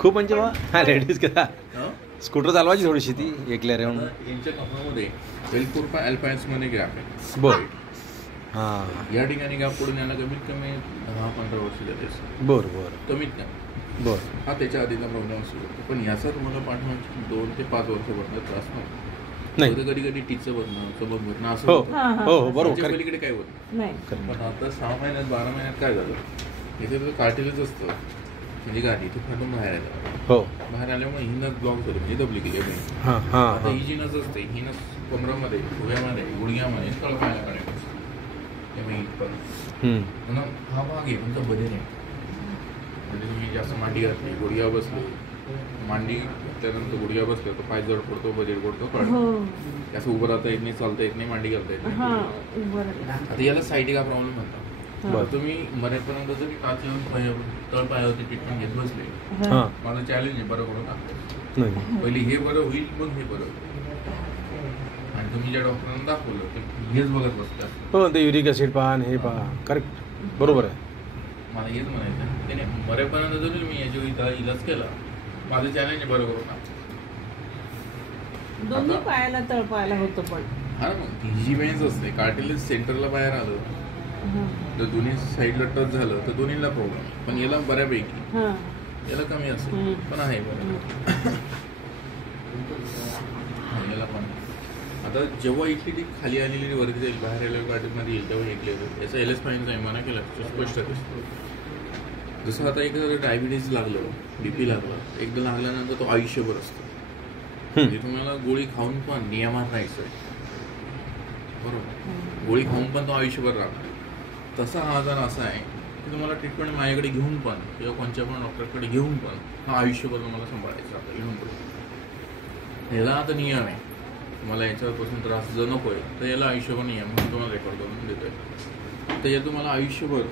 खूप म्हणजे हा लेडीज कसा स्कूटर चालवायची थोडीशी ती एकल्या राहून. यांच्या कपड्यामध्ये वेलपूर अल्पायन्समध्ये गॅप आहे. बरं. हां. या ठिकाणी गॅप पडून याला कमीत कमी 10-15 वर्ष झाले असतात. बरं बरं कमीत कमी. बरं. हा त्याच्या आधीचा प्रॉब्लेम असू शकतो. पण याचा तुम्हाला पाठवण्याची 2 ते 5 वर्ष भरण्यात त्रास नाही. नव्हतं. कधी कधी टीचं भरणं, चमक भरणं असं हो होतं. हो हो बरोबर. पलीकडे काय होतं नाही. पण आता 6 महिन्यात 12 महिन्यात काय झालं, इथे तर कार्टिलेज असतं म्हणजे गाडी इथे फाटून बाहेर आलं. हो. बाहेर आल्यामुळे ही नस ब्लॉक झाली म्हणजे दबली गेली. हां हां आता हां. ही जी नस असते ही नस कमरामध्ये, फुग्यामध्ये, गुडघ्यामध्ये तळपायाला कनेक्ट असते. त्यामुळे इथपर्यंत म्हणून हा भाग आहे पण तो बरे नाही. म्हणजे तुम्ही जास्त मांडी घातली, गुडघ्या बसले, मांडी घातल्यानंतर गुडघ्या बसले तर पाय जड पडतो, बजेट पडतो, कळतो. असं उभं राहता येत नाही, चालता येत नाही, मांडी घालता येत नाही. आता याला सायटिका प्रॉब्लेम म्हणतात. तुम्ही मरेपर्यंत जरी काच येऊन तळपायावरती ट्रीटमेंट घेत बसले, माझं चॅलेंज आहे बरं करू का. पहिली हे बरं होईल मग हे बरं होईल. आणि तुम्ही ज्या डॉक्टरांना दाखवलं तर हेच बघत बसतात. हो ते युरिक ॲसिड पहा हे पहा. करेक्ट बरोबर आहे. मला हेच म्हणायचं त्याने मरेपर्यंत जरी मी याच्या इलाज केला, माझं चॅलेंज आहे बरं करू का. दोन्ही पायाला तळपायाला होतं पण हा ना. मग ही जी वेन्स असते कार्टिलेज सेंटरला बाहेर आलं तर दोन्ही साईडला टच झालं तर दोन्हीला प्रॉब्लेम. पण याला बऱ्यापैकी याला कमी असेल पण आहे बरं. याला पण आता जेव्हा इथली ती खाली आलेली वरती जाईल, बाहेर आलेल्या गाडीमध्ये येईल तेव्हा एक लेवल याचा एल एस फाईनचा इमाना केला स्पष्ट दिसतो. जसं आता एखादं डायबिटीज लागलं, बीपी लागलं, एकदा लागल्यानंतर तो आयुष्यभर असतो. म्हणजे तुम्हाला गोळी खाऊन पण नियमात राहायचं आहे बरोबर. गोळी खाऊन पण तो आयुष्यभर राहणार. तसा हा आजार असा आहे की तुम्हाला ट्रीटमेंट माझ्याकडे घेऊन पण किंवा कोणत्या पण डॉक्टरकडे घेऊन पण हा आयुष्यभर तुम्हाला सांभाळायचं आपलं घेऊन पण. याला आता नियम आहे, तुम्हाला याच्यापासून त्रास जर नको आहे तर याला आयुष्यभर नियम म्हणून तुम्हाला रेकॉर्ड करून देतोय. तर या तुम्हाला आयुष्यभर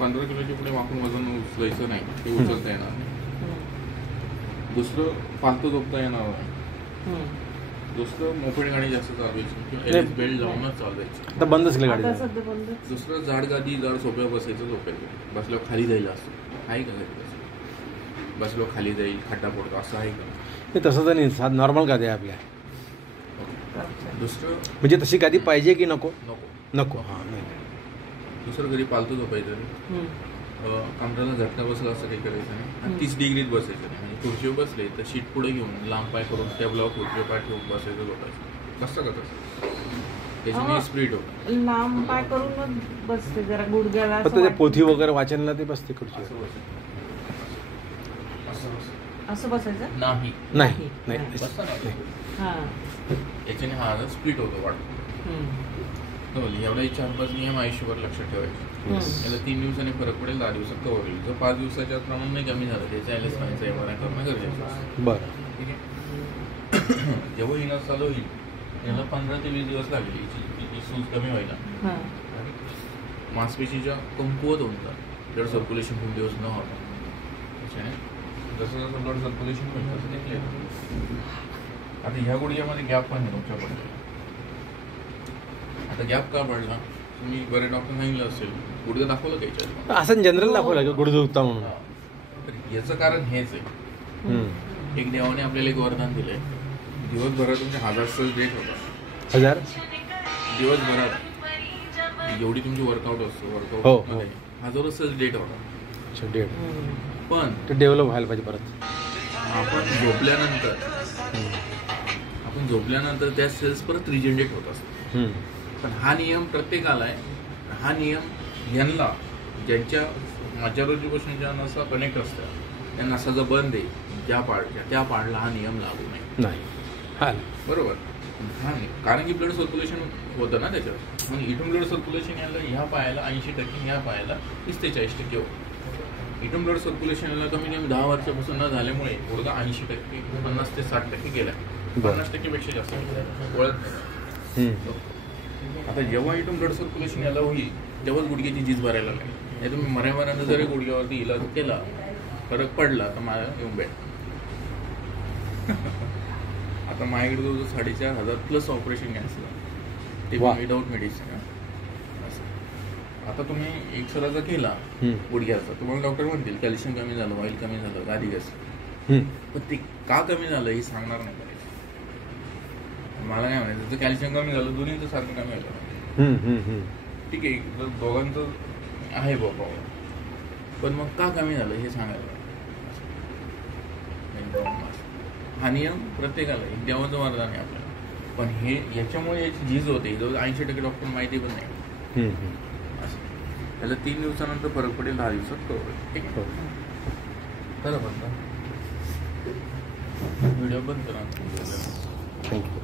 15 किलोच्या पुढे वाकून वजन उचलायचं नाही, ते उचलता येणार नाही. दुसरं फालतू झोपता येणार नाही. दुसरं मोपेड गाडी जास्त चालवायची किंवा बेल्ट लावूनच चालवायची. आता बंदच केली गाडी. दुसरं जाड गादी जाड सोप्या बसायचं झोपायचं. बसल्यावर खाली जाईल असं आहे का घरी. बसल्यावर खाली जाईल खड्डा पडतो असं आहे का. नाही तसं तर नाही, साध नॉर्मल गादी आहे आपल्या. दुसरं म्हणजे तशी गादी पाहिजे की नको. नको नको. हां नाही. दुसरं घरी पालतू झोपायचं. कमराला झटका बसला असं काही करायचं नाही. आणि 30 डिग्रीत बसायचं नाही. म्हणजे खुर्चीवर बसले तर शीट पुढे घेऊन लांब पाय करून टेबलावर खुर्चीवर पाय ठेवून बसायचं झोपायचं. कसं का तसं त्याच्यामुळे स्प्लिट होतं. लांब पाय करून बसते जरा गुडघ्याला. फक्त ते पोथी वगैरे वाचनला ते बसते खुर्ची. असं बसायचं नाही नाही नाही. याच्याने हा आजार स्प्लिट होतो वाटतो. एवढा 4-5 नियम आयुष्यभर लक्षात ठेवायचे. याला 3 दिवसांनी फरक पडेल, 10 दिवसात कव्हर होईल. जर 5 दिवसाच्या प्रमाण नाही कमी झालं त्याच्या एल एस फाईनचा एमआरआय करणं गरजेचं असतं. बरं ठीक आहे. जेव्हा ही लस चालू होईल याला 15 ते 20 दिवस लागेल हिची सूज कमी व्हायला. मांसपेशीच्या कमकुवत होतात, ब्लड सर्क्युलेशन खूप दिवस न होता. त्याच्याने जसं जसं ब्लड सर्क्युलेशन होईल तसं ते क्लिअर होईल. आता ह्या गुडघ्यामध्ये गॅप पण आहे तुमच्याकडे. आता गॅप का पडला तुम्ही बरे डॉक्टर सांगितलं असेल, गुडघं दाखवलं का याच्यात. असं जनरल दाखवलं का गुडघं दुखता म्हणून. तर याचं कारण हेच आहे. एक देवाने आपल्याला एक वरदान दिलंय. दिवसभरात तुमच्या 1000 सेल्स डेट होतात. 1000 दिवसभरात जेवढी तुमची वर्कआउट असतो हो. हजारो सेल्स डेट होतात. डेट पण ते डेव्हलप व्हायला पाहिजे परत. आपण झोपल्यानंतर त्या सेल्स परत रिजनरेट होत असतात. पण हा नियम प्रत्येकाला आहे. हा नियम यांना ज्यांच्या मज्जारोजीपासून ज्या नसा कनेक्ट असतात त्या नसा जर बंद आहे त्या पाडला हा नियम लागू नाही. बरोबर. हा नाही कारण की ब्लड सर्क्युलेशन होतं ना त्याच्यात. मग इथून ब्लड सर्क्युलेशन यायला ह्या पायाला 80%, ह्या पायाला 30-40% होतं. इथून ब्लड सर्क्युलेशन यायला कमी कमी 10 वर्षापासून न झाल्यामुळे गुडघा 80%, 50 ते 60% गेला. 50% पेक्षा जास्त वळत नाही. आता जेव्हा इथून ब्लड सर्क्युलेशन यायला होईल तेव्हाच गुडघ्याची झीज भरायला लागेल. नाही तुम्ही मऱ्यामऱ्यानं जरी गुडघ्यावरती इलाज केला, फरक पडला तर माझ्या येऊन भेट. आता माझ्याकडे जो 4500+ ऑपरेशन कॅन्सल ते विदाऊट मेडिसिन. आता तुम्ही एक्सरा जर केला गुडघ्याचा तुम्हाला डॉक्टर म्हणतील कॅल्शियम कमी झालं, ऑइल कमी झालं, गादी घस. पण ते का कमी झालं हे सांगणार नाही करायचं. मला काय म्हणायचं, जर कॅल्शियम कमी झालं दोन्हीचं सारखं कमी झालं ठीक आहे, जर दोघांचं आहे बाबा, पण मग का कमी झालं हे सांगायला. हा नियम प्रत्येकाला एक देवाचं वरदान आहे आपल्याला, पण हे याच्यामुळे याची झीज होते, जवळ 80% डॉक्टर माहिती पण नाही असं. त्याला 3 दिवसानंतर फरक पडेल, 10 दिवसात कळवलं. ठीक आहे, खरं म्हणता व्हिडिओ बंद करा. थँक्यू.